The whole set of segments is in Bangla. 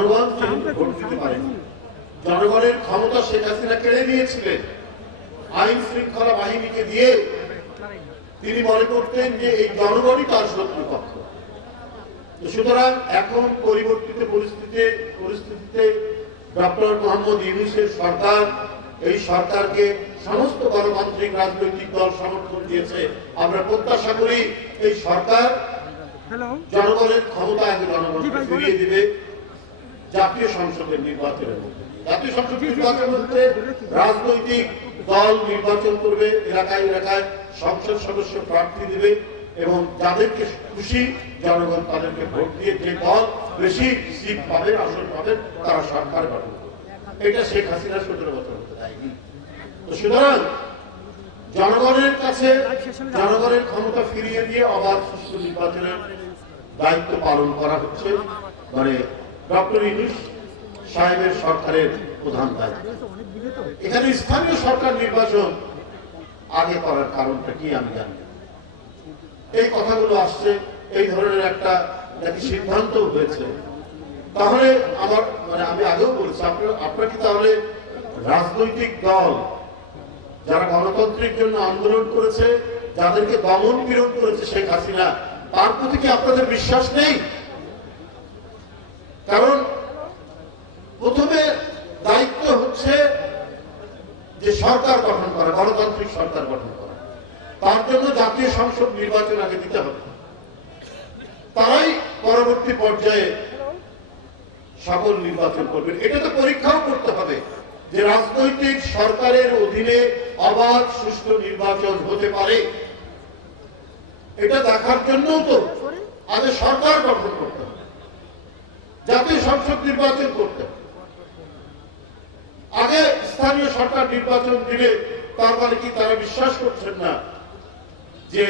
জনগণ ভোট দিতে পারেনি। জনগণের ক্ষমতা শেখ হাসিনা কেড়ে নিয়েছিলেন আইন শৃঙ্খলা বাহিনীকে দিয়ে। তিনি মনে করতেন যে এই জনগণই তার শত্রুপক্ষ। সুতরাং এখন পরিবর্তিত পরিস্থিতিতে ডক্টর মোহাম্মদ ইউনূসের সরকার, এই সরকারকে সমস্ত গণতান্ত্রিক রাজনৈতিক দল সমর্থন দিয়েছে। আমরা প্রত্যাশা করি এই সরকার জনগণের ক্ষমতা আগে জনগণকে ফিরিয়ে দিবে জাতীয় সংসদের নির্বাচনের মধ্যে। জাতীয় সংসদ নির্বাচনের মধ্যে রাজনৈতিক দল নির্বাচন করবে, এলাকায় এলাকায় সংসদ সদস্য প্রার্থী দিবে এবং যাদেরকে খুশি জনগণ তাদেরকে ভোট দিয়ে যে দল বেশি সিট পাবে, আসন পাবে, তারা সরকার গঠন করবে। এটা শেখ হাসিনা 17 বছর হতে দেয়নি। তো সুতরাং জনগণের কাছে জনগণের ক্ষমতা ফিরিয়ে দিয়ে আবার সুষ্ঠু নির্বাচনের দায়িত্ব পালন করা হচ্ছে, মানে ডক্টর ইউনূস সাহেবের সরকারের প্রধান দায়িত্ব। এখানে স্থানীয় সরকার নির্বাচন আগে করার কারণটা কি আমি জানি। এই কথাগুলো আসছে, এই ধরনের একটা সিদ্ধান্ত হয়েছে। তাহলে আমার আমি আগেও বলেছি, আপনারা কি তাহলে রাজনৈতিক দল যারা গণতন্ত্রের জন্য আন্দোলন করেছে, যাদেরকে দমন পীড়ন করেছে শেখ হাসিনা, তার প্রতি কি আপনাদের বিশ্বাস নেই? কারণ প্রথমে দায়িত্ব হচ্ছে যে সরকার গঠন করা, গণতান্ত্রিক সরকার গঠন করা। তার জন্য জাতীয় সংসদ নির্বাচন আগে দিতে হবে। তারাই পরবর্তী পর্যায়ে সকল নির্বাচন করবেন। এটা তো পরীক্ষাও করতে হবে যে রাজনৈতিক সরকারের অধীনে অবাধ সুষ্ঠু নির্বাচন হতে পারে। এটা দেখার জন্যও তো আগে সরকার গঠন করতে হবে, জাতীয় সংসদ নির্বাচন করতে হবে। আগে স্থানীয় সরকার নির্বাচন দিলে তার মানে কি তারা বিশ্বাস করছেন না যে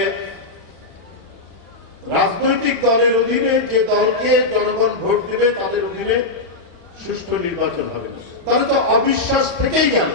রাজনৈতিক দলের অধীনে যে দলকে জনগণ ভোট দিবে তাদের অধীনে সুষ্ঠু নির্বাচন হবে? তাহলে তো অবিশ্বাস থেকেই গেল।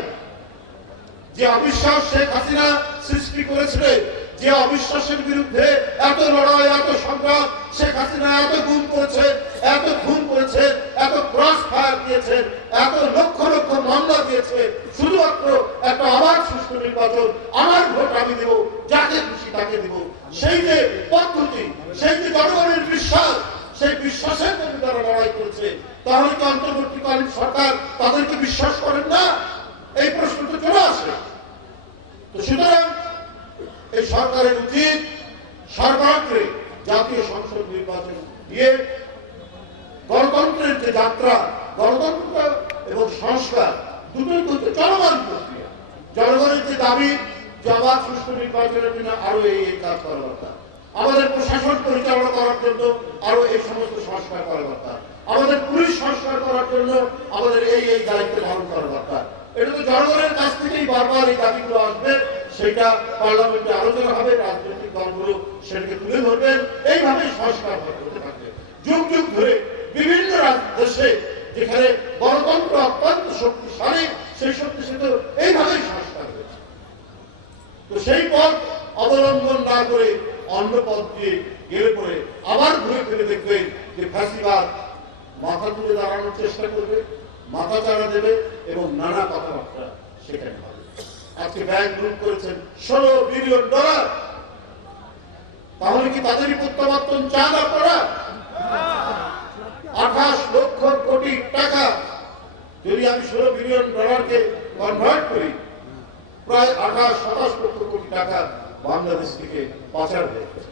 যে অবিশ্বাস শেখ হাসিনা সৃষ্টি করেছিলেন, যে অবিশ্বাসের বিরুদ্ধে এত লড়াই, এত সংগ্রাম, শেখ হাসিনা এত গুম করেছেন, এত খুন করেছেন, এত ক্রস ফায়ার দিয়েছেন, এত লক্ষ লক্ষ মামলা দিয়েছে, শুধুমাত্র একটা আবার সুষ্ঠু নির্বাচন, আমার ভোট আমি দেব, যাকে খুশি তাকে দেব, সেই যে পদ্ধতি, সেই যে জনগণের বিশ্বাস, সেই বিশ্বাসের জন্য তারা লড়াই করেছে। তাহলে কি অন্তর্বর্তীকালীন সরকার তাদেরকে বিশ্বাস করেন না? এই প্রশ্ন তো চলে আসে। তো সুতরাং এই সরকারের উচিত সর্বাগ্রে জাতীয় সংসদ নির্বাচন দিয়ে গণতন্ত্রের যে যাত্রা, গণতন্ত্র এবং সংস্কার দুটোই কিন্তু চলমান প্রক্রিয়া। জনগণের যে দাবি অবাধ সুষ্ঠু নির্বাচনের জন্য আরো এই কাজ করা দরকার, আমাদের প্রশাসন পরিচালনা করার জন্য আরো এই সমস্ত সংস্কার করা দরকার, আমাদের পুলিশ সংস্কার করার জন্য আমাদের এই দায়িত্ব পালন করা দরকার। এটা তো জনগণের কাছ থেকেই বারবার এই দাবিগুলো আসবে, সেটা পার্লামেন্টে আলোচনা হবে, রাজনৈতিক দলগুলো সেটাকে তুলে ধরবেন, এইভাবেই সংস্কার হতে থাকবে। যুগ যুগ ধরে বিভিন্ন দেশে যেখানে গণতন্ত্র অত্যন্ত শক্তিশালী, সেই শক্তিশালী এইভাবেই সংস্কার হয়েছে। তো সেই পথ অবলম্বন না করে অন্য পথ দিয়ে গেলে পরে আবার ঘুরে ফিরে দেখবেন যে ফ্যাসিবাদ মাথা তুলে দাঁড়ানোর চেষ্টা করবে, মাথা চাড়া দেবে এবং নানা কথাবার্তা সেখানে হবে। আজকে ব্যাংক লুট করেছেন $16 বিলিয়ন, তাহলে কি তাদেরই প্রত্যাবর্তন চান আপনারা? 28 লক্ষ কোটি টাকা যদি আমি $16 বিলিয়ন কনভার্ট করি, প্রায় 28-27 লক্ষ কোটি টাকা বাংলাদেশ থেকে পাচার হয়ে গেছে।